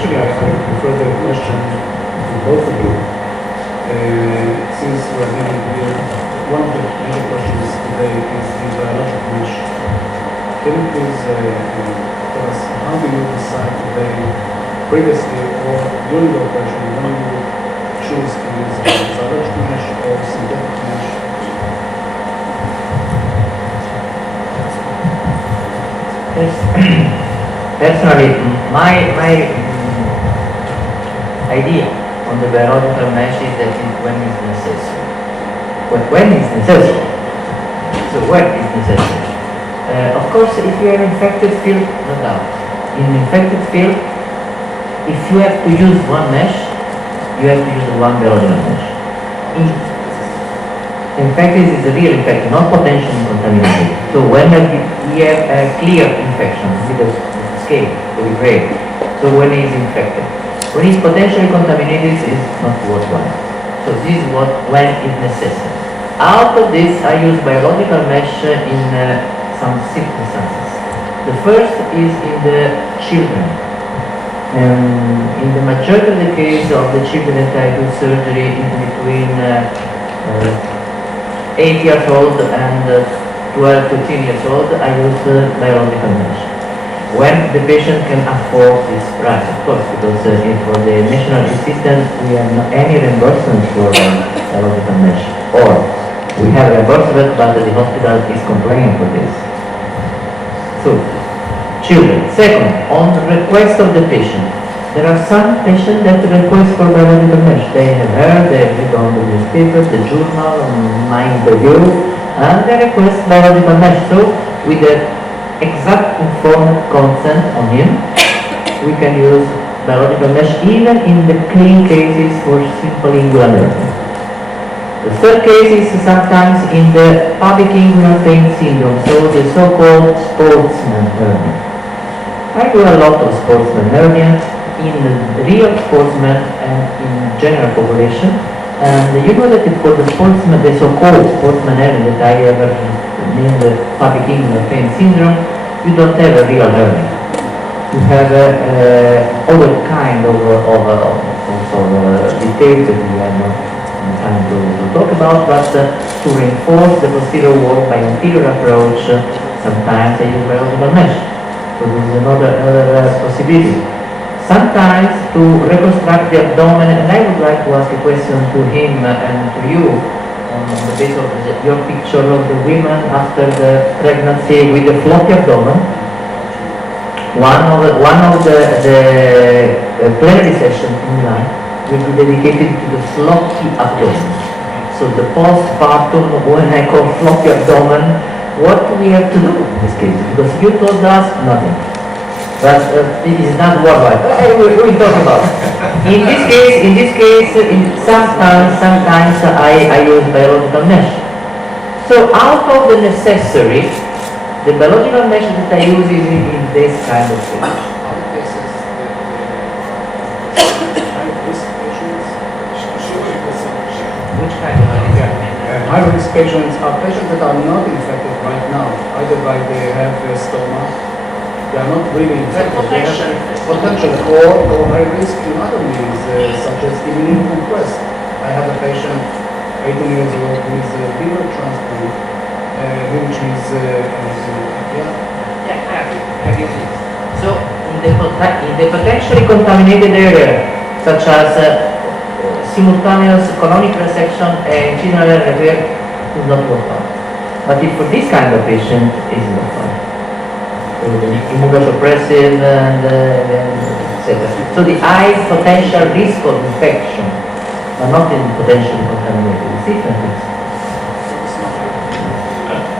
Actually, I prefer the question to both of you. Since we're having here, one of the major questions today is the biological mesh. Can you please tell us how do you decide today, previously or during the operation, when you choose to use a biological mesh or synthetic mesh? Personally, my idea on the biological mesh is that when it's necessary. When is necessary? So when is necessary? Of course, if you are infected field, no doubt. In infected field, if you have to use one mesh, you have to use one biological mesh. Infected is a real infection, not potentially contaminated. So when you have a clear infection with the scale, very great. So when it is infected. When it's potentially contaminated, it's not worthwhile. So this is when it's necessary. Out of this, I use biological mesh in some circumstances. The first is in the children. In the majority of the case of the children that I do surgery in between 8 years old and 12 to 13 years old, I use biological mesh. When the patient can afford this price, of course, because for the national assistance we have not any reimbursement for biological mesh, or we have reimbursement but the hospital is complaining for this. So, children. Second, on the request of the patient. There are some patients that request for biological mesh. They have heard, they read on the newspapers, the journal, my interview, and they request biological mesh. So, with the exact informed consent on him, we can use biological mesh even in the clean cases for simple inguinal hernia. The third case is sometimes in the pubic inguinal pain syndrome, so the so-called sportsman hernia. I do a lot of sportsman hernia in the real sportsman and in general population, and you know that for the sportsman, the so-called sportsman hernia that I ever named the pubic inguinal pain syndrome, you don't have a real hernia. You have other kind of details that we have not time to talk about, but to reinforce the posterior wall by anterior approach, sometimes I use biological mesh. So this is another possibility. Sometimes to reconstruct the abdomen, and I would like to ask a question to him and to you on the basis of your picture of the women after the pregnancy with the floppy abdomen. One of the plenary sessions in Milan will be dedicated to the floppy abdomen. So the postpartum, when I call floppy abdomen, what do we have to do in this case? Because you told us nothing. But it is not worldwide. We talk about. In this case, sometimes I use biological mesh. So out of the necessary, the biological mesh that I use is in this kind of thing. Which kind of high-risk patients are patients that are not infected right now, either by they have stoma. They are not really infected. They have potential or high risk in other means, such as immune compressed. I have a patient, 18 years old, with a liver transplant, which is, So, in the potentially contaminated area, such as simultaneous colonic resection and incisional repair, is not worthwhile. But if for this kind of patient, it is worthwhile. Immunosuppressive and etc. So the high potential risk of infection, but not in potentially contaminated. It's different.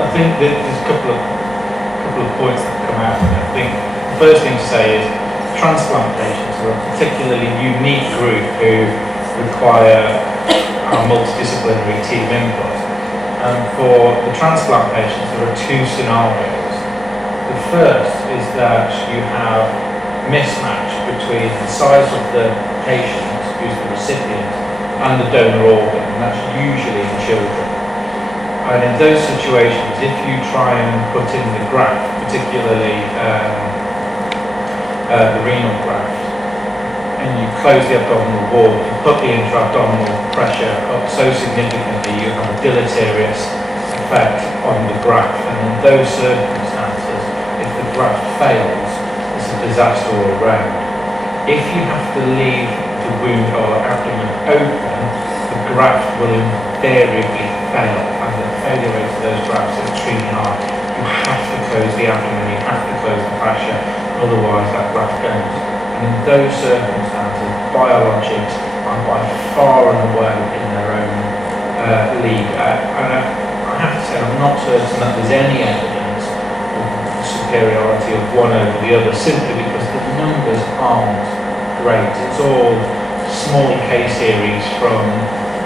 I think that there's a couple of points that come out. I think the first thing to say is transplant patients are a particularly unique group who require our multidisciplinary team input. And for the transplant patients, there are two scenarios. The first is that you have mismatch between the size of the patient, who's the recipient, and the donor organ, and that's usually in children. And in those situations, if you try and put in the graft, particularly the renal graft, and you close the abdominal wall, you put the intra-abdominal pressure up so significantly you have a deleterious effect on the graft, and in those circumstances, if the graft fails, it's a disaster all round. If you have to leave the wound or abdomen open, the graft will invariably fail, and the failure rate of those grafts is extremely high. You have to close the abdomen, you have to close the fascia, otherwise that graft goes. And in those circumstances, biologics are by far and away in their own league. And I have to say, I'm not certain that there's any evidence of superiority of one over the other, simply because the numbers aren't great. It's all small case series from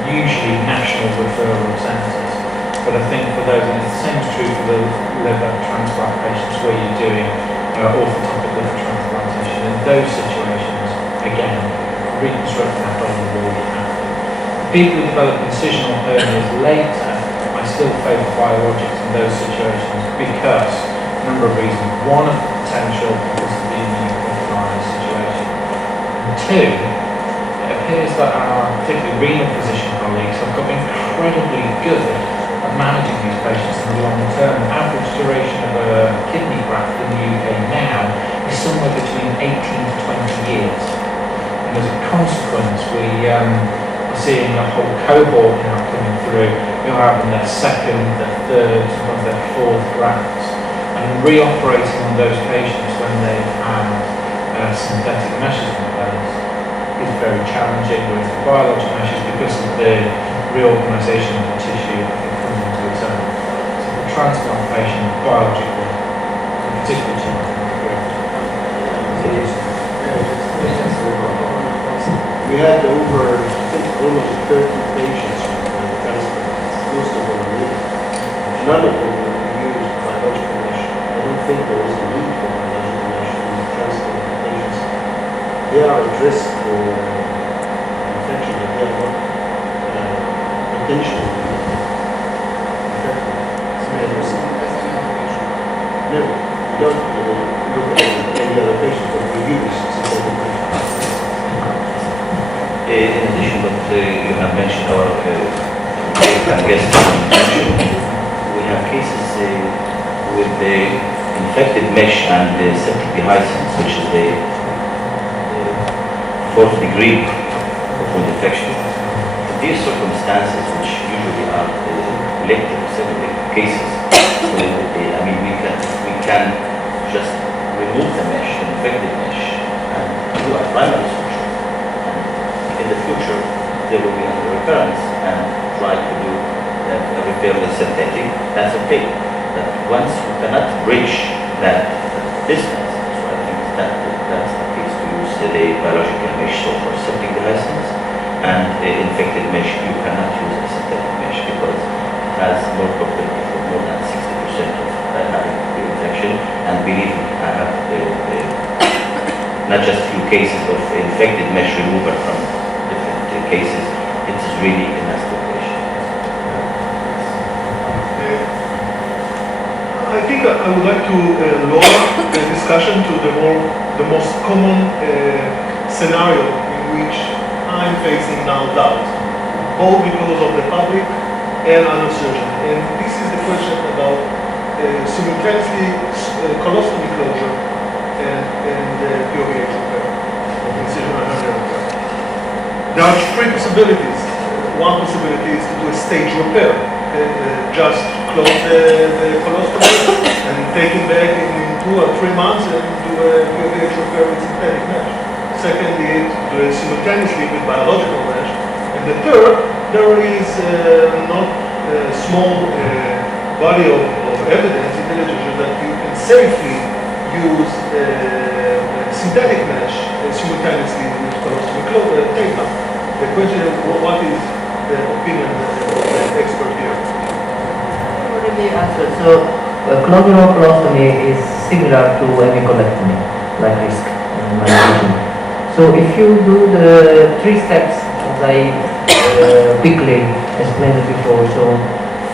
usually national referral centres. But I think for those, and the same is true for the liver transplant patients where you're doing orthotopic liver transplantation. In those situations, again, reconstruct the abdominal wall you have to. People who develop incisional hernias later, I still favour biologics in those situations because a number of reasons. One, of the potential because of the immunocompromised situation. And two, it appears that our particularly renal physician colleagues have got incredibly good at managing these patients in the long term. The average duration of a kidney graft in the UK now is somewhere between 18 to 20 years. And as a consequence, we are seeing a whole cohort now coming through who are having their second, their third, sometimes their fourth grafts. And reoperating on those patients when they've had synthetic meshes in place is very challenging with biologic meshes because of the reorganisation of the tissue that comes into its own. So the transplant patient, biologically, in particular, we had over, I think, almost 30 patients with transplants, most of them were living. None of them were used biological mesh. I don't think there is a need for biological mesh in transplant patients. They are at risk for infection if they are not potentially infected. No, we don't look at any other patients, but we use synthetic mesh. In addition to what you have mentioned, or I guess we have cases with the infected mesh and the septic dehiscence, which is the fourth degree of wound infection. In these circumstances, which usually are elective septic cases, so we can just remove the mesh, the infected mesh, and do a primary solution. In the future, there will be another recurrence and try to do a repair with synthetic. That's okay. But once you cannot bridge that distance, so I think that's the case to use the biological mesh. So for septic dehiscence and infected mesh, you cannot use a synthetic mesh because it has more probability for more than 60% of having the infection. And believe me, I have not just few cases of infected mesh removal from different cases. It is really a masturbation. I think I would like to lower the discussion to the most common scenario in which I'm facing now doubt, both because of the public and other surgeons. And this is the question about simultaneously colostomy closure and POVH repair, incisional hernia repair. There are three possibilities. One possibility is to do a stage repair. Just close the colostomy and take it back in 2 or 3 months and do a POVH repair with synthetic mesh. Secondly, do it simultaneously with biological mesh. And the third, there is not a small body of evidence in the literature that you can safely use synthetic mesh simultaneously with colostomy taper. The question is, what is the opinion of the expert here? Already answered. So, closure colostomy is similar to hemicolectomy, like risk in my vision. So, if you do the 3 steps, as I quickly explained before, so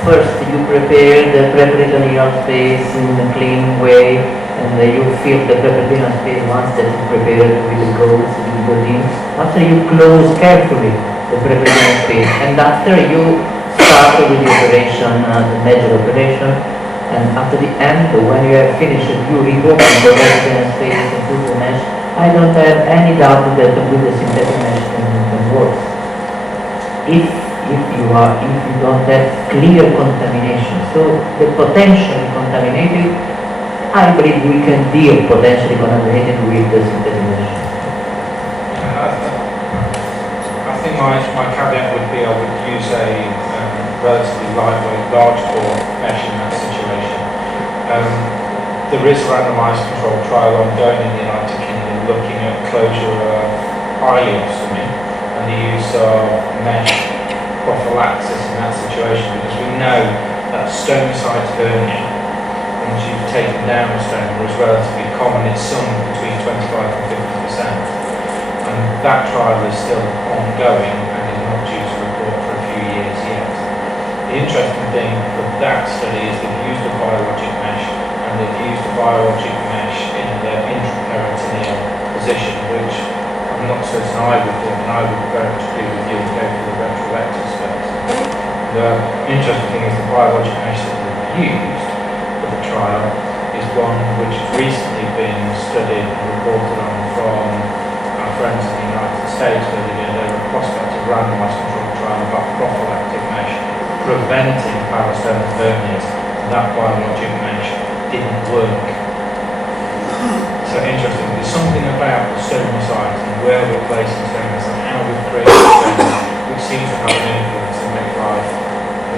first you prepare the peritoneal space in a clean way, and you fill the peritoneal space once that is prepared with the gauze, with the godine. After you close carefully the peritoneal space, and after you start with the operation, the major operation, and after the end, when you have finished, you reopen the peritoneal space and put the mesh. I don't have any doubt that with the synthetic mesh can work. If you don't have clear contamination, so the potentially contaminated, I believe we can deal potentially contaminated with the synthetic mesh. I think my caveat would be I would use a relatively lightweight, large bore mesh in that situation. There is a randomised controlled trial ongoing in the United Kingdom looking at closure of ileostomy and the use of mesh prophylaxis in that situation, because we know that stone site hernia, once you've taken down a stone, is relatively common. It's some between 25 and 50%. And that trial is still ongoing and is not due to report for a few years yet. The interesting thing for that study is they've used a biologic mesh, and they've used a biologic mesh in the intraperitoneal position, which I'm not certain I would do, and I would very much agree with you and go for the retrorectal space. The interesting thing is the biologic mesh that they've used for the trial is one which has recently been studied and reported on from our friends in the United States, where they did a prospective randomised controlled trial about prophylactic mesh preventing parasternal hernias, and that biologic mesh didn't work. So interesting, there's something about the stoma site and where we're placing stomas and how we've created stomas which seems to have an influence and make life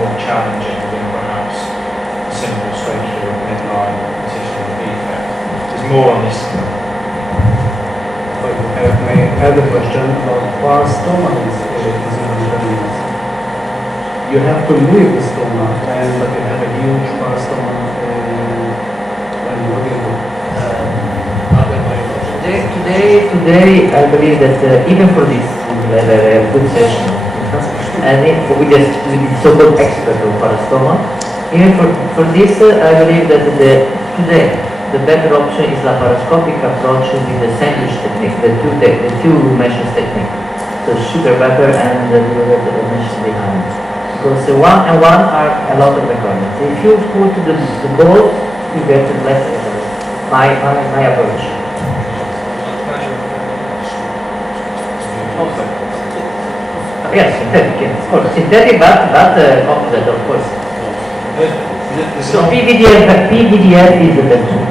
more challenging than perhaps a simple straightforward midline positional defect. There's more on this. May I add a question about parastoma disease? You have to leave the stoma, but you have a huge parastoma when you look at other biologics. Today, I believe that even for this, we will have a good session. And with the so-called expert of parastoma, even for this, I believe that today the better option is laparoscopic approach with the sandwich technique, the two meshes technique. So sugar butter and the mesh behind. Because the one and one are a lot of requirements. If you put the both, you get less error. My approach. Yes, synthetic, of course. Synthetic, but composite, of course. So PVDF is the best one.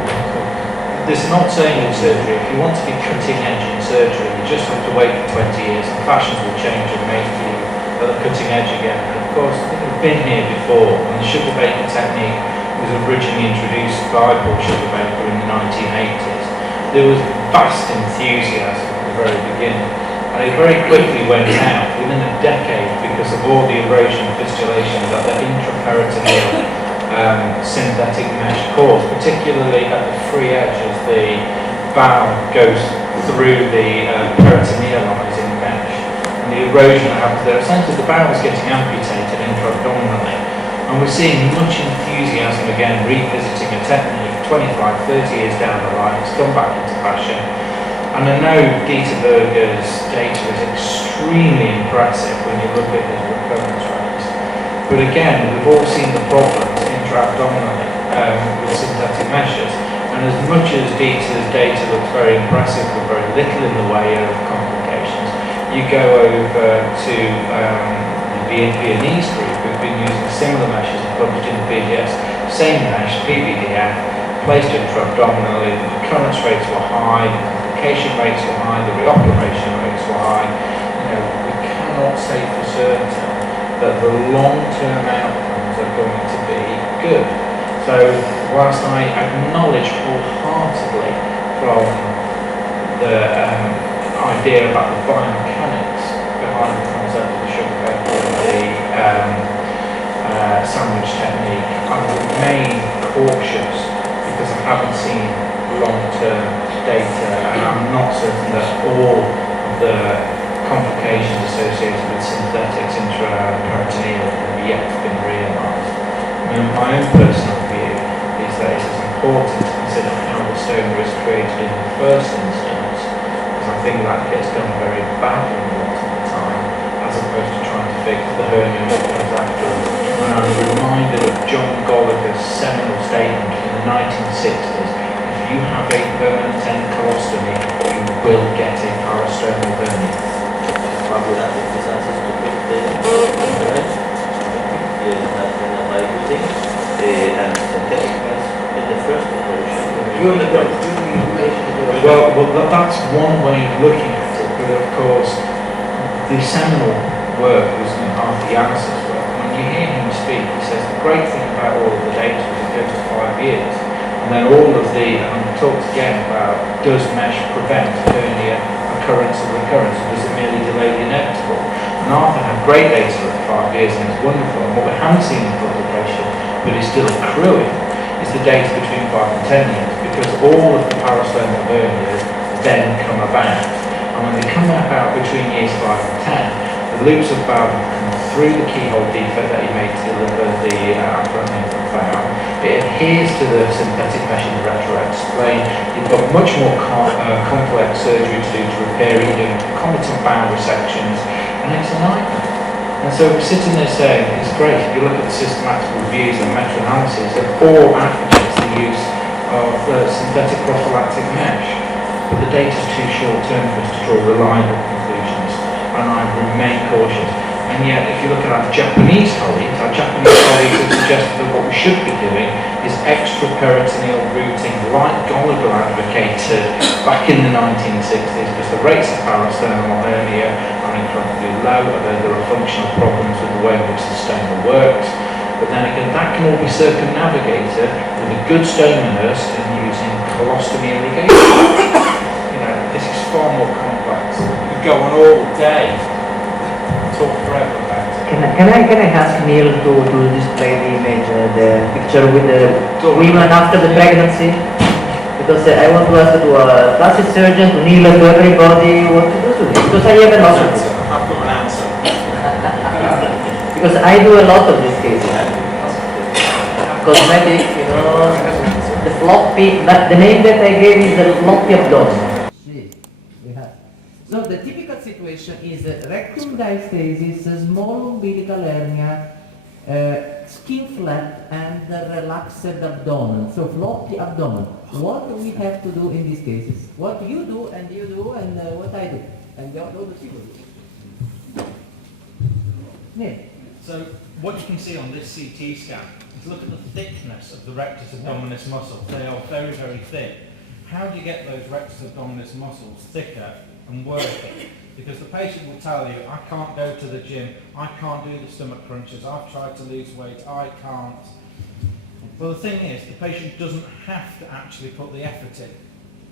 This is not saying in surgery, if you want to be cutting edge in surgery, you just have to wait for 20 years and fashions will change and make you at the cutting edge again. And of course, we've been here before, when the sugar baker technique was originally introduced by Paul Sugarbaker in the 1980s. There was vast enthusiasm at the very beginning, and it very quickly went out within a decade because of all the erosion and fistulation that the intraperitoneal synthetic mesh caused, particularly at the free edge as the valve goes through the peritonealizing mesh. And the erosion that happens there, essentially the valve is getting amputated intra-abdominally. And we're seeing much enthusiasm again, revisiting a technique 25, 30 years down the line. It's come back into fashion. And I know Dieter Berger's data is extremely impressive when you look at his recurrence rates. But again, we've all seen the problems intra-abdominally with synthetic meshes. And as much as Dieter's data looks very impressive with very little in the way of complications, you go over to the Viennese group who've been using similar meshes and published in the BGS, same mesh, PVDF, placed intra-abdominally, the recurrence rates were high, the complication rates were high, the reoperation rates were high. You know, we cannot say for certain that the long-term outcomes are going to be good. So whilst I acknowledge wholeheartedly from the idea about the biomechanics behind the concept of the sugar baker and the sandwich technique, I remain cautious because I haven't seen long-term data, and I'm not certain that all of the complications associated with synthetics intraperitoneal have yet been realised. I mean, my own personal view is that it is important to consider how the stoma is created in the first instance, because I think that gets done very badly a lot of the time, as opposed to trying to fix the hernia that comes afterwards. And I'm reminded of John Gallagher's seminal statement in the 1960s: if you have a permanent end colostomy, you will get a parastomal hernia. Probably that is the answer to put by using and synthetic mesh in the first operation. Well, that's one way of looking at it, but of course, the seminal work was in Arthur Yanis's work. When you hear him speak, he says the great thing about all of the data is it goes to 5 years. And then all of the, and he talks again about, does mesh prevent hernia occurrence and recurrence, or does it merely delay the inevitable? And Arthur had great data at 5 years, and it's wonderful. And what we haven't seen in publication, but is still accruing, is the data between 5 and 10 years, because all of the parastomal hernias then come about. And when they come about between years 5 and 10, the loops of valve come through the keyhole defect that he made to deliver the apparently valve. It adheres to the synthetic mesh in the retro-X plane. You've got much more complex surgery to do to repair it. You're doing concomitant bowel resections, and it's a nightmare. And so we're sitting there saying, it's great, if you look at the systematic reviews and meta-analyses, that all advocates the use of synthetic prophylactic mesh, but the data's too short-term for us to draw reliable conclusions, and I remain cautious. And yet, if you look at our Japanese colleagues have suggested that what we should be doing is extraperitoneal routing, like Gallagher advocated back in the 1960s, because the rates of parastomal hernia are incredibly low, although there are functional problems with the way in which the stoma works. But then again, that can all be circumnavigated with a good stoma nurse and using colostomy irrigation. This is far more complex. We could go on all day. Can I ask Neil to display the image, the picture with the women after the pregnancy? Because I want to ask to a plastic surgeon, to Neil, to everybody, what to do to this. Because I have a lot of this. I've got an answer. Because I do a lot of these cases. Cosmetic, the floppy, but the name that I gave is the floppy abdomen. So the typical situation is rectum diastasis, small umbilical hernia, skin flap, and relaxed abdomen. So floppy abdomen. What do we have to do in these cases? What you do, and what I do, and all the people do. Yeah. So what you can see on this CT scan is look at the thickness of the rectus abdominis muscles. They are very, very thick. How do you get those rectus abdominis muscles thicker and working? Because the patient will tell you, I can't go to the gym, I can't do the stomach crunches, I've tried to lose weight, I can't. Well, the thing is, the patient doesn't have to actually put the effort in,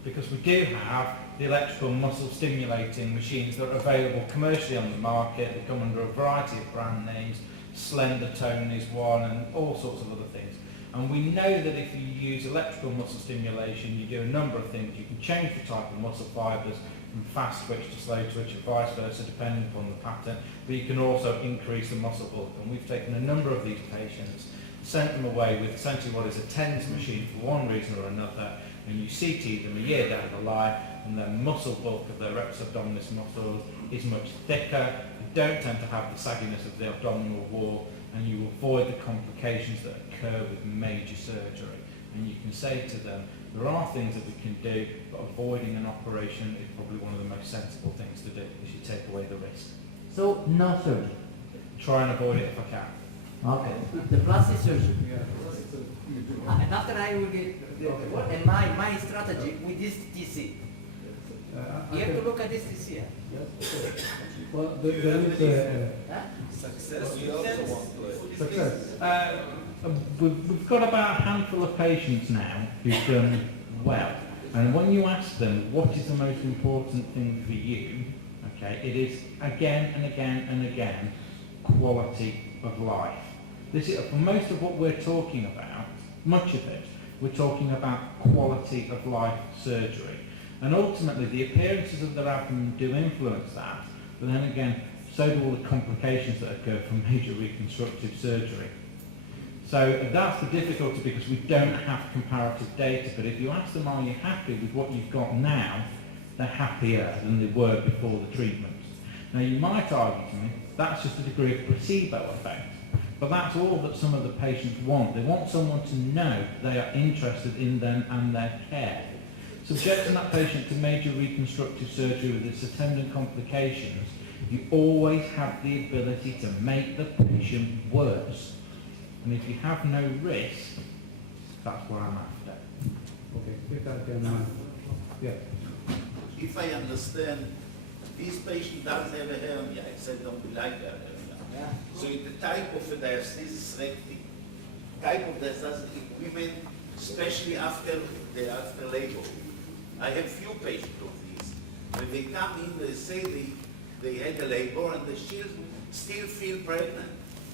because we do have the electrical muscle stimulating machines that are available commercially on the market. They come under a variety of brand names. Slender Tone is one, and all sorts of other things. And we know that if you use electrical muscle stimulation, you do a number of things. You can change the type of muscle fibres from fast twitch to slow twitch, or vice versa, depending upon the pattern. But you can also increase the muscle bulk. And we've taken a number of these patients, sent them away with essentially what is a TENS machine for one reason or another, and you CT them a year down the line, and their muscle bulk of their rectus abdominis muscles is much thicker. You don't tend to have the sagginess of the abdominal wall, and you avoid the complications that occur with major surgery. And you can say to them, there are things that we can do, but avoiding an operation is probably one of the most sensible things to do, because you take away the risk. So, no surgery? Try and avoid it if I can. Okay. The plastic surgery. And after I will get, and my strategy with this TC. You have to look at this TC. Yeah? Well, there is Success. We also want to success. We've got about a handful of patients now who've done well. And when you ask them, what is the most important thing for you? Okay, it is again and again and again, quality of life. This is, for most of what we're talking about, much of it, we're talking about quality of life surgery. And ultimately, the appearances of the abdomen do influence that, but then again, so do all the complications that occur from major reconstructive surgery. So that's the difficulty, because we don't have comparative data. But if you ask them, are you happy with what you've got now, they're happier than they were before the treatment. Now you might argue to me, that's just a degree of placebo effect. But that's all that some of the patients want. They want someone to know they are interested in them and their care. Subjecting that patient to major reconstructive surgery with its attendant complications, you always have the ability to make the patient worse. And if you have no risk, that's what I'm after. Okay, if I can, yeah. If I understand, this patient does have a hernia, except don't be like a hernia. So the type of a diastasis recti, type of diastasis women, especially after labor. I have few patients of these. When they come in, they say they had a labor and they still feel pregnant.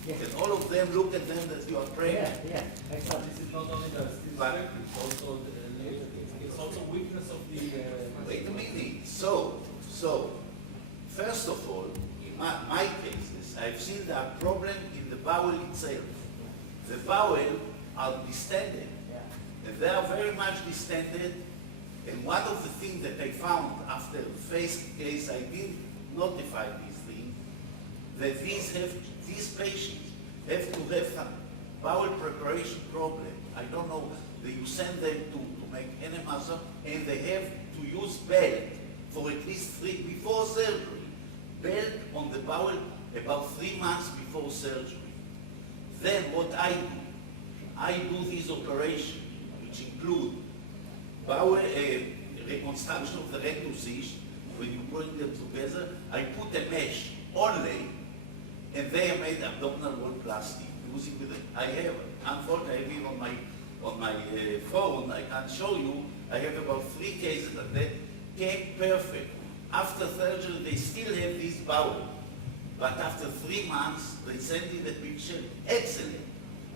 Yes. And all of them look at them that you are pregnant. Yeah, exactly. This is not only the it's also weakness of the. Wait a minute. So, first of all, in my cases, I've seen the problem in the bowel itself. The bowel are distended, and they are very much distended. And one of the things that I found after the first case, I did notify these things, that these patients have to have some bowel preparation problem. I don't know, you send them to make enemas, and they have to use belt for at least before surgery. Belt on the bowel about 3 months before surgery. Then what I do this operation, which include bowel reconstruction of the rectus isch. When you bring them together, I put a mesh only, and they are made abdominal wall plastic. Using I have, unfortunately, I have it on my phone. I can't show you. I have about 3 cases of that came perfect. After surgery, they still have this bowel, but after 3 months, they send me the picture. Excellent.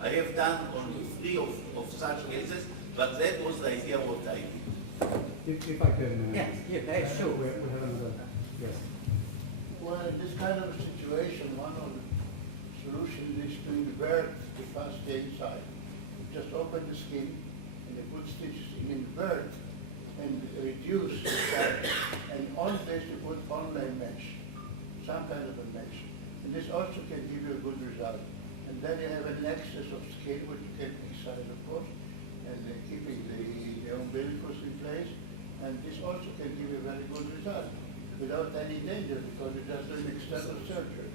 I have done only 3 of such cases, but that was the idea what I did. If I can. Yes, sure. We have another. Yes. Well, in this kind of a situation, one of the solutions is to invert the fascia inside. Just open the skin and they put stitches in invert and reduce the size. And on this you put only mesh, some kind of a mesh. And this also can give you a good result. And then you have an excess of skin, which you can excise, of course, and keeping the umbilicus in place. And this also can give you a very good result without any danger, because it just does external surgery.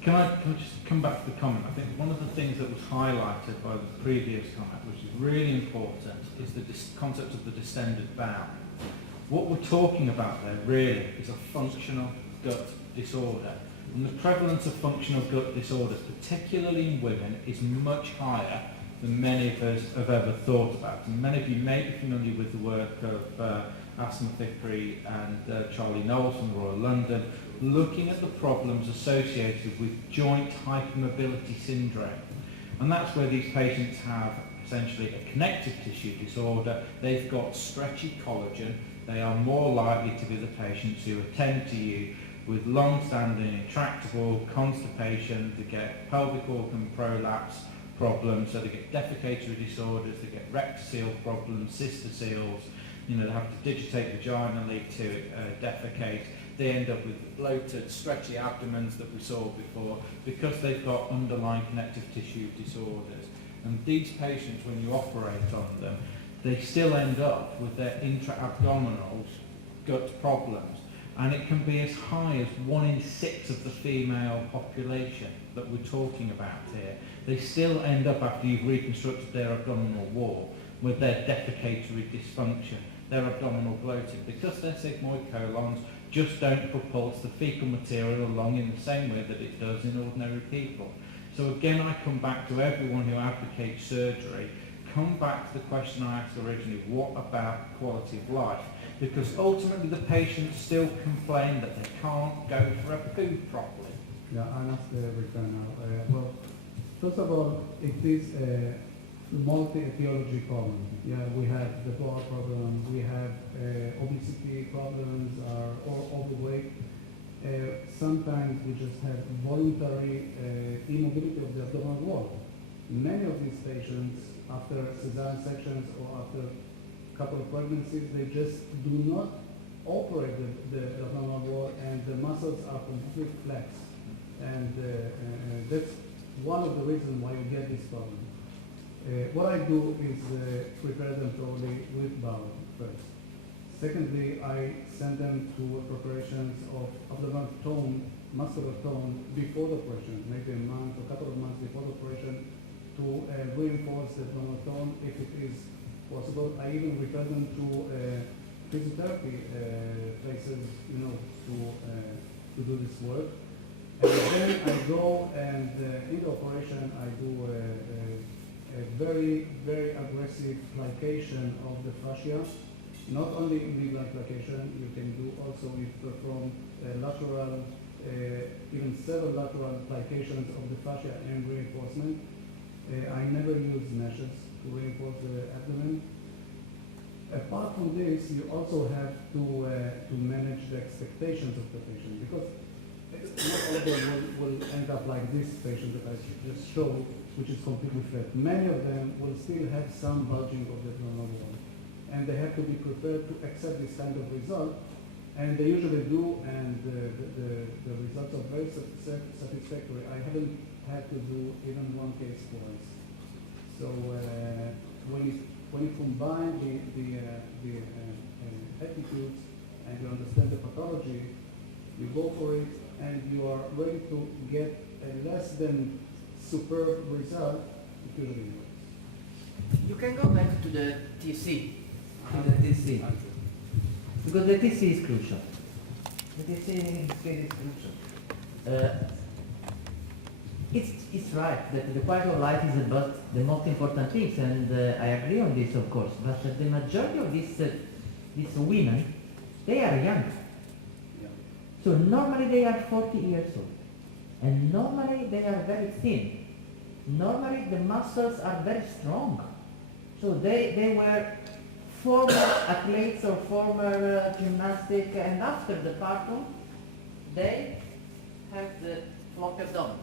Can I just come back to the comment? I think one of the things that was highlighted by the previous comment, which is really important, is the concept of the distended bowel. What we're talking about there really is a functional gut disorder. And the prevalence of functional gut disorders, particularly in women, is much higher than many of us have ever thought about. And many of you may be familiar with the work of Asma Fikri and Charlie Knowles from the Royal London, looking at the problems associated with joint hypermobility syndrome. And that's where these patients have essentially a connective tissue disorder. They've got stretchy collagen. They are more likely to be the patients who attend to you with long-standing intractable constipation. They get pelvic organ prolapse problems, so they get defecatory disorders, they get rectocele problems, cystocele, they have to digitate vaginally to defecate. They end up with bloated, stretchy abdomens that we saw before because they've got underlying connective tissue disorders. And these patients, when you operate on them, they still end up with their intra-abdominal gut problems. And it can be as high as 1 in 6 of the female population that we're talking about here. They still end up, after you've reconstructed their abdominal wall, with their defecatory dysfunction, their abdominal bloating, because their sigmoid colons just don't propulse the fecal material along in the same way that it does in ordinary people. So again, I come back to everyone who advocates surgery, come back to the question I asked originally, what about quality of life? Because ultimately the patients still complain that they can't go for a poo properly. Yeah, I'll ask the return now. Well, first of all, it is a multi-etiology problem. Yeah, we have the bowel problem, we have obesity problems, or overweight. Sometimes we just have voluntary immobility of the abdominal wall. many of these patients, after cesarean sections or after a couple of pregnancies, they just do not operate the abdominal wall, and the muscles are completely flexed. And that's one of the reasons why you get this problem. What I do is prepare them thoroughly with bowel first. Secondly, I send them to preparations of abdominal tone, muscular tone before the operation, maybe a month or a couple of months before the operation, to reinforce the abdominal tone if it is possible. I even refer them to physiotherapy places, to do this work. And then I go and in the operation I do a very, very aggressive plication of the fascia. Not only midline plication, you can do also, we perform lateral, even several lateral plications of the fascia and reinforcement. I never use meshes to reinforce the abdomen. Apart from this, you also have to manage the expectations of the patient, because not all of them will end up like this patient that I just showed, which is completely flat. Many of them will still have some bulging of the abdominal wall, and they have to be prepared to accept this kind of result, and they usually do, and the results are very satisfactory. I haven't had to do even one case twice. So when you combine the attitudes and you understand the pathology, you go for it, and you are ready to get a less than superb result, it usually works. You can go back to the TC. Because the TC is crucial. The TC in this case is crucial. It's right that the quality of life is about the most important things, and I agree on this, of course. But the majority of these women, they are young. Yeah. So normally they are 40 years old, and normally they are very thin. Normally the muscles are very strong. So they were former athletes or former gymnastic, and after the partum, they have the floppy abdomen.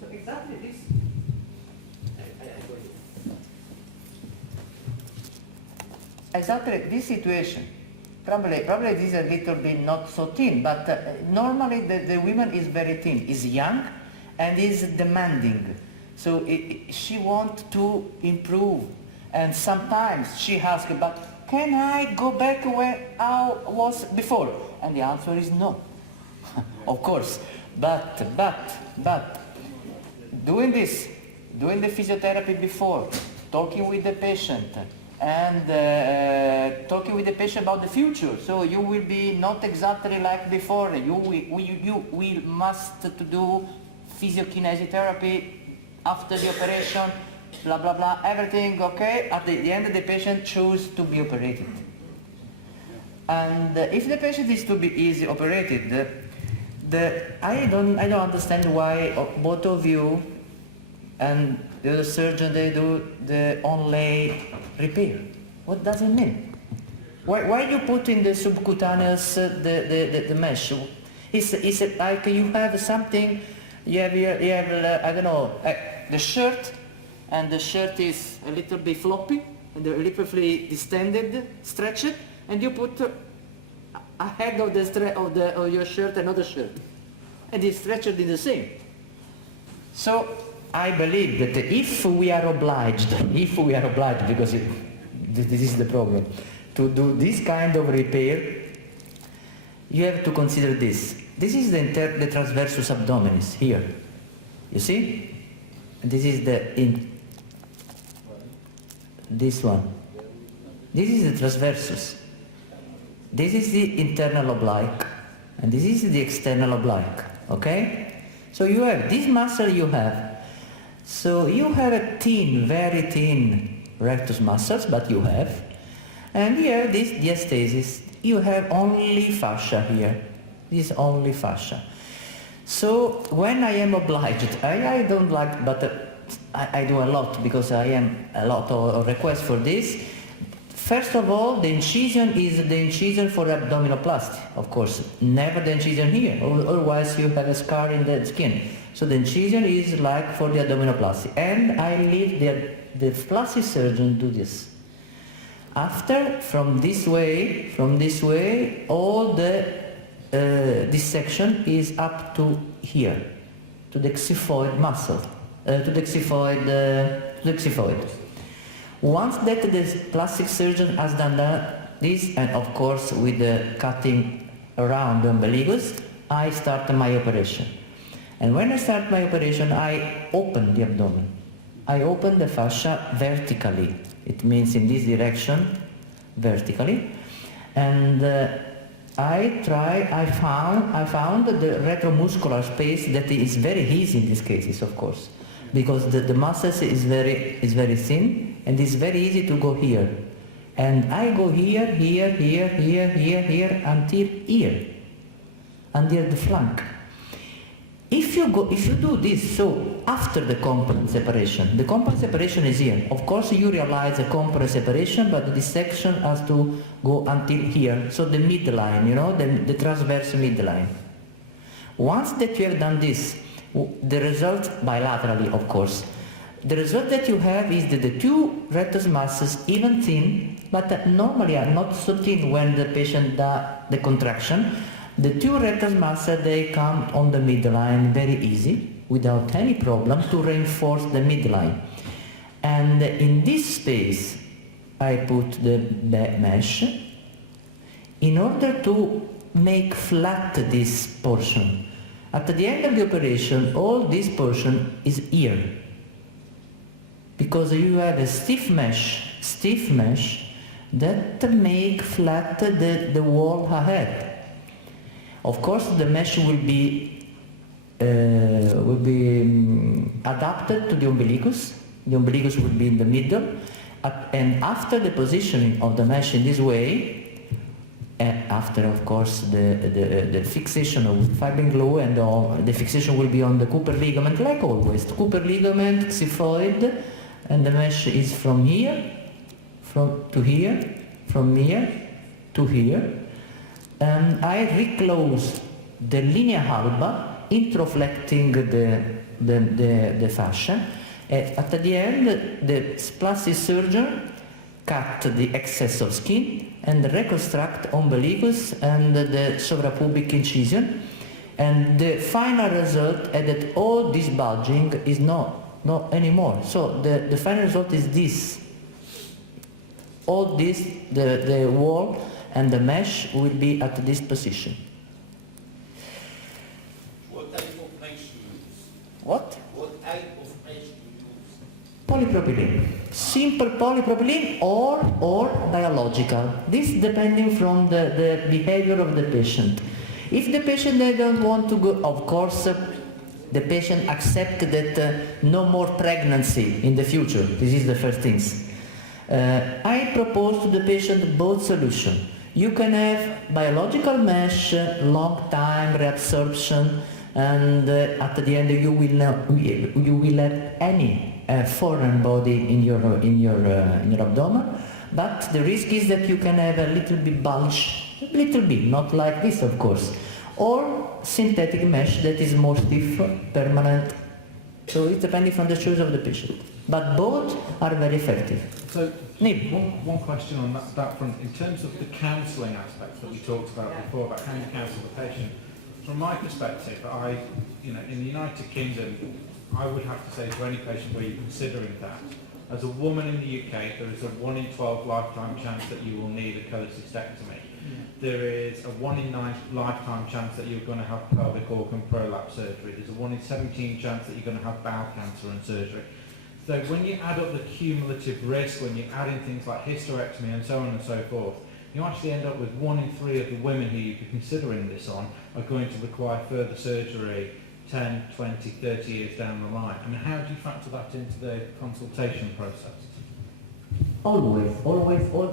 So exactly this. Exactly this situation. Probably this is a little bit not so thin, but normally the woman is very thin, is young, and is demanding. So she wants to improve, and sometimes she asks, but can I go back where I was before? And the answer is no. Of course, but doing this, doing the physiotherapy before, talking with the patient, and talking with the patient about the future. So you will be not exactly like before. You will must to do physiokinesitherapy after the operation, blah blah blah, everything okay. At the end, the patient chooses to be operated. And if the patient is to be operated, I don't understand why both of you and the other surgeon, they do the onlay repair. What does it mean? Why you put in the subcutaneous the mesh? Is it like you have something? You have I don't know, the shirt, and the shirt is a little bit floppy and a little bit distended, stretched, and you put ahead of of your shirt another shirt, and it's stretched in the same. So I believe that if we are obliged, because this is the problem, to do this kind of repair, you have to consider this. This is the transversus abdominis here. You see? This is this one. This is the transversus. This is the internal oblique, and this is the external oblique. Okay? So you have this muscle you have. So you have a thin, very thin rectus muscles, but you have. And here, this diastasis, you have only fascia here. This is only fascia. So when I am obliged, I don't like, but I do a lot because I am a lot of requests for this. First of all, the incision is the incision for abdominoplasty, of course, never the incision here, otherwise you have a scar in the skin. So the incision is like for the abdominoplasty, and I leave the plastic surgeon do this. After, from this way, all the this section is up to here, to the xiphoid muscle, to the xiphoid. Once that the plastic surgeon has done this, and of course with the cutting around the umbilicus, I start my operation. And when I start my operation, I open the abdomen. I open the fascia vertically. It means in this direction, vertically. And I found the retromuscular space that is very easy in these cases, of course, because the muscles is very thin, and it's very easy to go here. And I go here, until here, until the flank. If you do this, so after the component separation is here. Of course you realize the component separation, but this section has to go until here. So the midline, the transverse midline. Once that you have done this, the result bilaterally, of course, the result that you have is that the two rectus muscles even thin, but normally are not so thin when the patient does the contraction. The two rectus muscles, they come on the midline very easy, without any problem, to reinforce the midline. And in this space, I put the mesh in order to make flat this portion. At the end of the operation, all this portion is here, because you have a stiff mesh that make flat the wall ahead. Of course, the mesh will be adapted to the umbilicus. The umbilicus will be in the middle, and after the positioning of the mesh in this way, after, of course, the fixation of fibrin glue and all, the fixation will be on the Cooper ligament, like always. The Cooper ligament, xiphoid, and the mesh is from here to here, from here to here. And I reclose the linea alba, introflecting the fascia. At the end, the plastic surgeon cut the excess of skin and reconstruct umbilicus and the suprapubic incision. And the final result is that all this bulging is not anymore. So the final result is this. All this, the wall and the mesh will be at this position. What type of mesh do you use? What? What type of mesh do you use? Polypropylene. Simple polypropylene or biological. This depending from the behavior of the patient. If the patient they don't want to go, of course, the patient accept that no more pregnancy in the future. This is the first things. I propose to the patient both solutions. You can have biological mesh, long time reabsorption, and at the end you will have any foreign body in your abdomen. But the risk is that you can have a little bit bulge, a little bit, not like this, of course, or synthetic mesh that is more stiff, permanent. So it's depending on the choice of the patient. But both are very effective. So, one question on that front. In terms of the counselling aspects that we talked about before, about how you counsel the patient, from my perspective, in the United Kingdom, I would have to say to any patient where you're considering that, as a woman in the UK, there is a 1 in 12 lifetime chance that you will need a cholecystectomy. There is a 1 in 9 lifetime chance that you're going to have pelvic organ prolapse surgery. There's a 1 in 17 chance that you're going to have bowel cancer and surgery. So when you add up the cumulative risk, when you add in things like hysterectomy and so on and so forth, you actually end up with 1 in 3 of the women who you'd be considering this on are going to require further surgery 10, 20, 30 years down the line. I mean, how do you factor that into the consultation process? Always,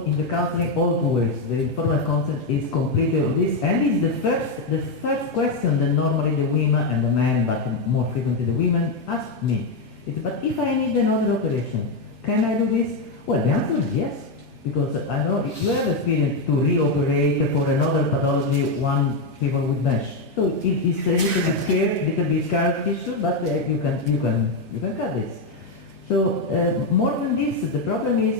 in the counseling, always, the informal consent is completely on this, and it's the first question that normally the women and the men, but more frequently the women, ask me. But if I need another operation, can I do this? Well, the answer is yes. Because I know you have experience to reoperate for another pathology one people with mesh. So it's a little bit scar tissue, but you can cut this. So more than this, the problem is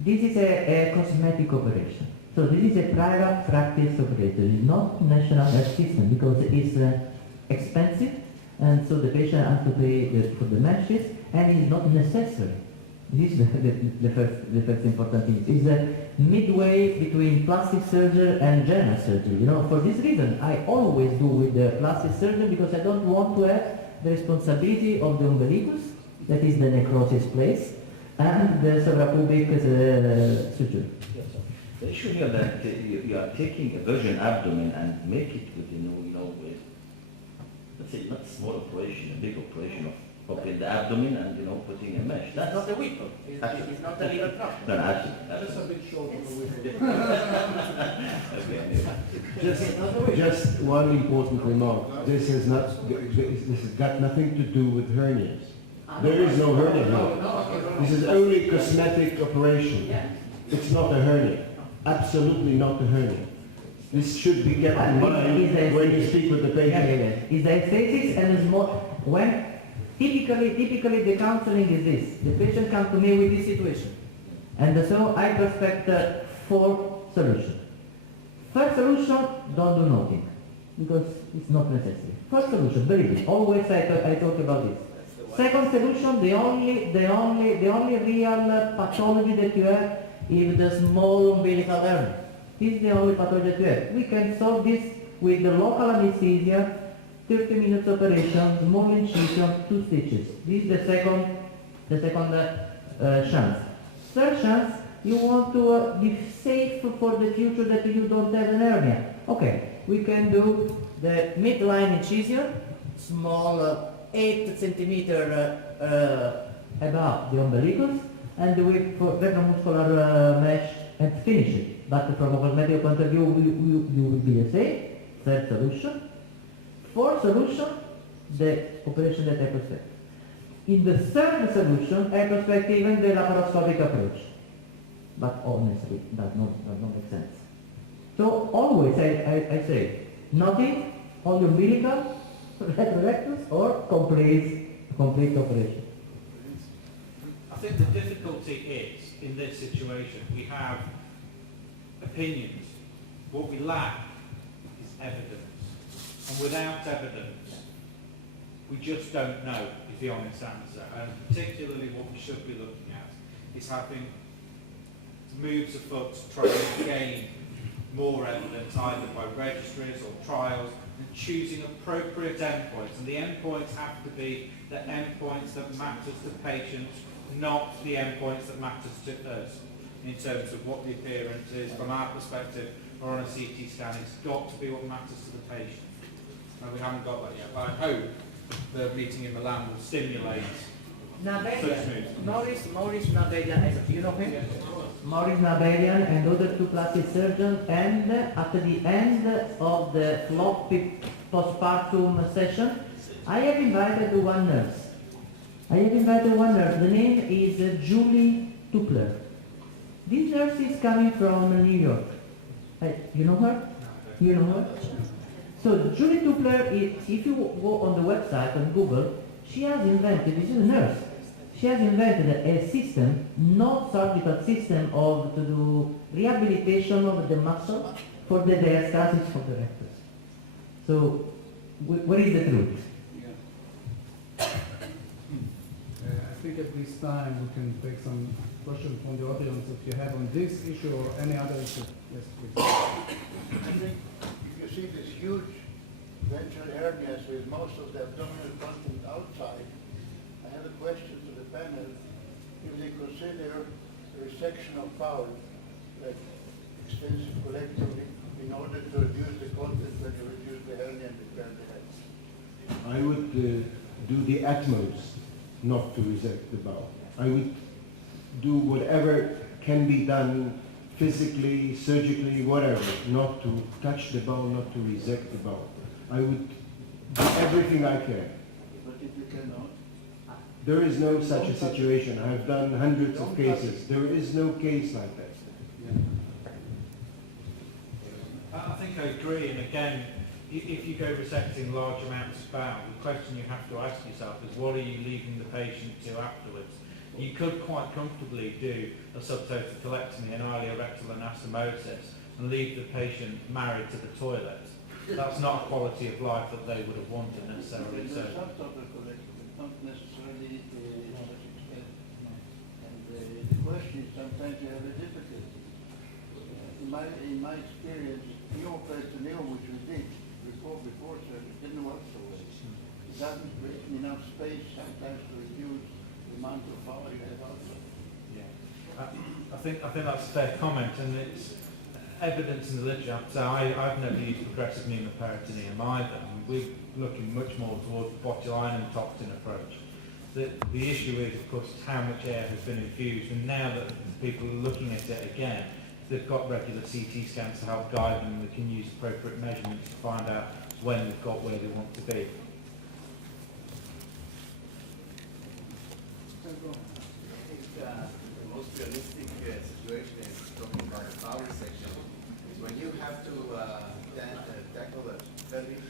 this is a cosmetic operation. So this is a private practice operation. It's not national health system because it's expensive, and so the patient has to pay for the meshes, and it's not necessary. This is the first important thing. It's a midway between plastic surgery and general surgery. You know, for this reason, I always do with the plastic surgery because I don't want to have the responsibility of the umbilicus, that is the necrosis place, and the suprapubic suture. Yes, sir. The issue here that you are taking a virgin abdomen and make it with, with, let's say, not small operation, a big operation of opening the abdomen and, putting a mesh. That's not a whipple. It's not a liver problem. No, absolutely. Just a bit short of the window. Okay. Just one important remark. This has got nothing to do with hernias. There is no hernia here. This is only cosmetic operation. It's not a hernia. Absolutely not a hernia. This should be kept in mind when you speak with the patient. Is the aesthetics and is more when typically the counseling is this. The patient comes to me with this situation, and so I prospect 4 solutions. First solution, don't do nothing because it's not necessary. First solution, believe me. Always I talk about this. Second solution, the only real pathology that you have is the small umbilical hernia. This is the only pathology that you have. We can solve this with the local anesthesia, 30 minutes operation, small incision, 2 stitches. This is the second chance. Third chance, you want to be safe for the future that you don't have an hernia. Okay, we can do the midline incision, small 8 centimeter above the umbilicus, and do it for retromuscular mesh and finish it. But from a cosmetic point of view, you will be the same. Third solution. Fourth solution, the operation that I prospect. In the third solution, I prospect even the laparoscopic approach. But honestly, that does not make sense. So always I say, nothing on the umbilical, retrorectus, or complete operation. I think the difficulty is, in this situation, we have opinions. What we lack is evidence. And without evidence, we just don't know is the honest answer. And particularly what we should be looking at is having moves afoot to try and gain more evidence either by registries or trials and choosing appropriate endpoints. And the endpoints have to be the endpoints that matters to patients, not the endpoints that matters to us in terms of what the appearance is from our perspective or on a CT scan. It's got to be what matters to the patient. And we haven't got that yet, but I hope the meeting in Milan will stimulate such moves. Maurice Nabelian, you know him? Maurice Nabelian and other 2 plastic surgeons, and at the end of the floppy postpartum session, I have invited one nurse. The name is Julie Tupler. This nurse is coming from New York. You know her? You know her? So Julie Tupler, if you go on the website on Google, she has invented, this is a nurse, she has invented a system, not surgical system, of to do rehabilitation of the muscle for the diastasis of the rectus. So what is the truth? I think at this time we can take some questions from the audience if you have on this issue or any other issue. Yes, please. I think if you see this huge ventral hernias with most of the abdominal content outside, I have a question to the panel. If they consider resection of bowel, like extensive collectively, in order to reduce the content when you reduce the hernia and repair the head. I would do the utmost not to resect the bowel. I would do whatever can be done physically, surgically, whatever, not to touch the bowel, not to resect the bowel. I would do everything I can. But if you cannot? There is no such a situation. I've done hundreds of cases. There is no case like that. I think I agree, and again, if you go resecting large amounts of bowel, the question you have to ask yourself is what are you leaving the patient to afterwards? You could quite comfortably do a subtotal colectomy and ileorectal anastomosis and leave the patient married to the toilet. That's not a quality of life that they would have wanted necessarily. So. Not necessarily such extent. And the question is sometimes you have a difficulty. In my experience, neoperitoneum, which we did before surgery, didn't work so well. It doesn't create enough space sometimes to reduce the amount of bowel you have outside. Yeah, I think that's a fair comment, and it's evidence in the literature. So I've never used progressive pneumoperitoneum either. We're looking much more towards the botulinum toxin approach. The issue is, of course, how much air has been infused, and now that people are looking at it again, they've got regular CT scans to help guide them. They can use appropriate measurements to find out when they've got where they want to be. The most realistic situation is talking about a bowel resection is when you have to tackle a pelvic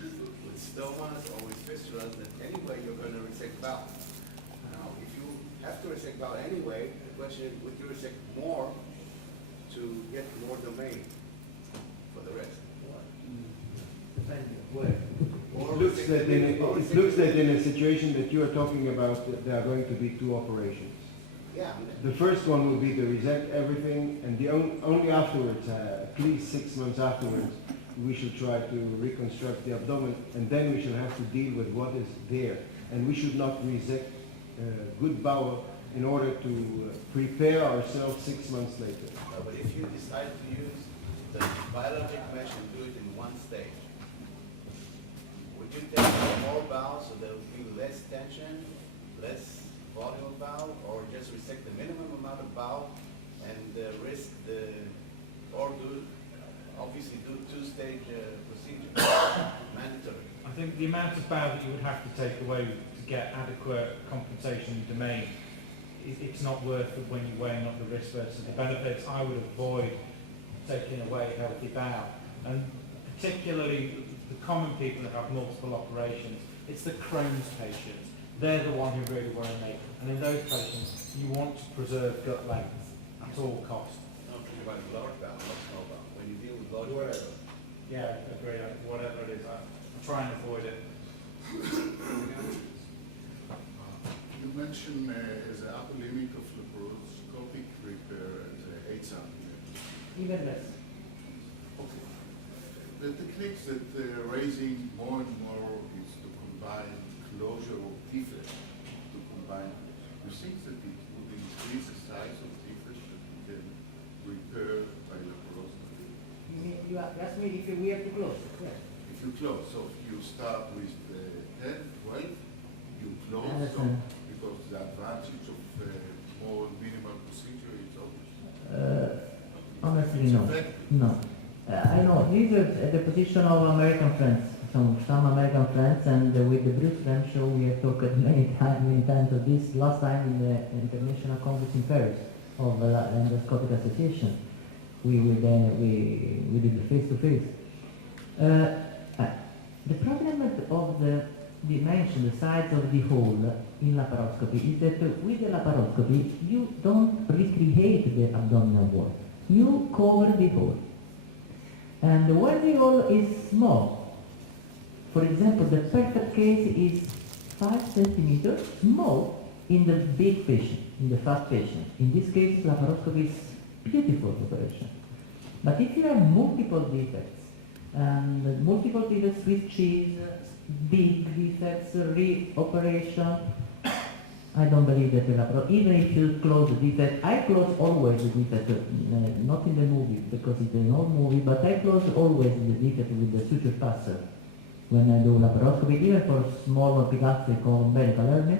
with stomas or with fistulas that anyway you're going to resect bowel. Now, if you have to resect bowel anyway, the question is would you resect more to get more domain for the rest? It looks that in a situation that you are talking about, there are going to be two operations. Yeah. The first one will be to resect everything, and only afterwards, at least 6 months afterwards, we should try to reconstruct the abdomen, and then we shall have to deal with what is there. And we should not resect good bowel in order to prepare ourselves 6 months later. But if you decide to use the biologic mesh and do it in one stage, would you take more bowel so there will be less tension, less volume of bowel, or just resect the minimum amount of bowel and risk obviously do two-stage procedure, mandatory? I think the amount of bowel that you would have to take away to get adequate compensation domain, it's not worth it when you're weighing up the risk versus the benefits. I would avoid taking away healthy bowel. And particularly the common people that have multiple operations, it's the Crohn's patients. They're the one who really worry me. And in those patients, you want to preserve gut length at all costs. I'm talking about large bowel, not small bowel. When you deal with large bowel. Yeah, I agree. Whatever it is, I try and avoid it. You mentioned as an upper limit of laparoscopic repair as 8 centimeters. Even less. Okay. The techniques that they're raising more and more is to combine closure of defects, to combine. You think that it would increase the size of defects that you can repair by laparoscopy? You asked me if we have to close. Yes. If you close, so if you start with 10, 12, you close, so because the advantage of more minimal procedure is obvious. Honestly, no. No. I know these are at the position of American friends, some American friends, and with the Bruce Ram show we have talked many times of this. Last time in the International Congress in Paris of Endoscopic Association, we did the face-to-face. The problem of the dimension, the size of the hole in laparoscopy is that with the laparoscopy you don't recreate the abdominal wall. You cover the hole. And when the hole is small, for example, the perfect case is 5 centimeters small in the big patient, in the fat patient. In this case, laparoscopy is beautiful operation. But if you have multiple defects, and multiple defects which is big defects, re-operation, I don't believe that the laparoscopy, even if you close the defect, I close always the defect, not in the movie because it's an old movie, but I close always the defect with the suture passer when I do laparoscopy, even for small epigastric or umbilical hernia.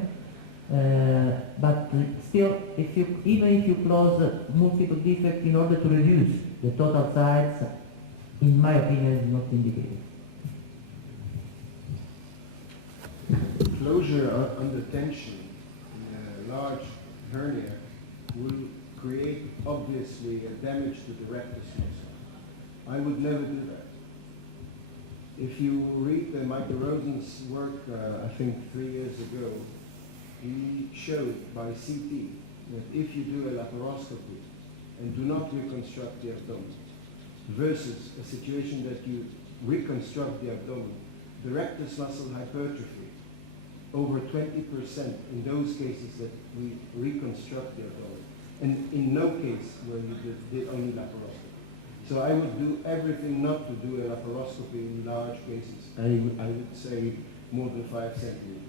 But still, even if you close multiple defects in order to reduce the total size, in my opinion, is not indicated. Closure under tension large hernia will create obviously a damage to the rectus muscle. I would never do that. If you read Michael Rosen's work, I think 3 years ago, he showed by CT that if you do a laparoscopy and do not reconstruct the abdomen versus a situation that you reconstruct the abdomen, the rectus muscle hypertrophy, over 20% in those cases that we reconstruct the abdomen, and in no case where you did only laparoscopy. So I would do everything not to do a laparoscopy in large cases. I would say more than 5 centimeters.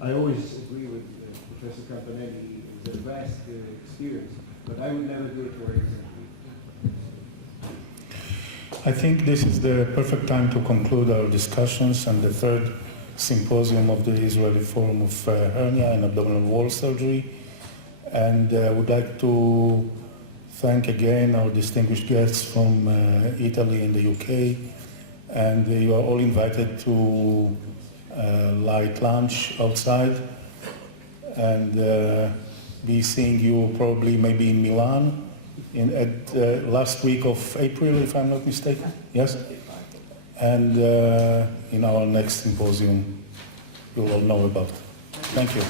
I always agree with Professor Campanelli. It's a vast experience, but I would never do it for 8 centimeters. I think this is the perfect time to conclude our discussions and the third symposium of the Israeli Forum of Hernia and Abdominal Wall Surgery. And I would like to thank again our distinguished guests from Italy and the UK. And you are all invited to light lunch outside. And be seeing you probably maybe in Milan at last week of April, if I'm not mistaken. Yes? And in our next symposium, you will all know about. Thank you.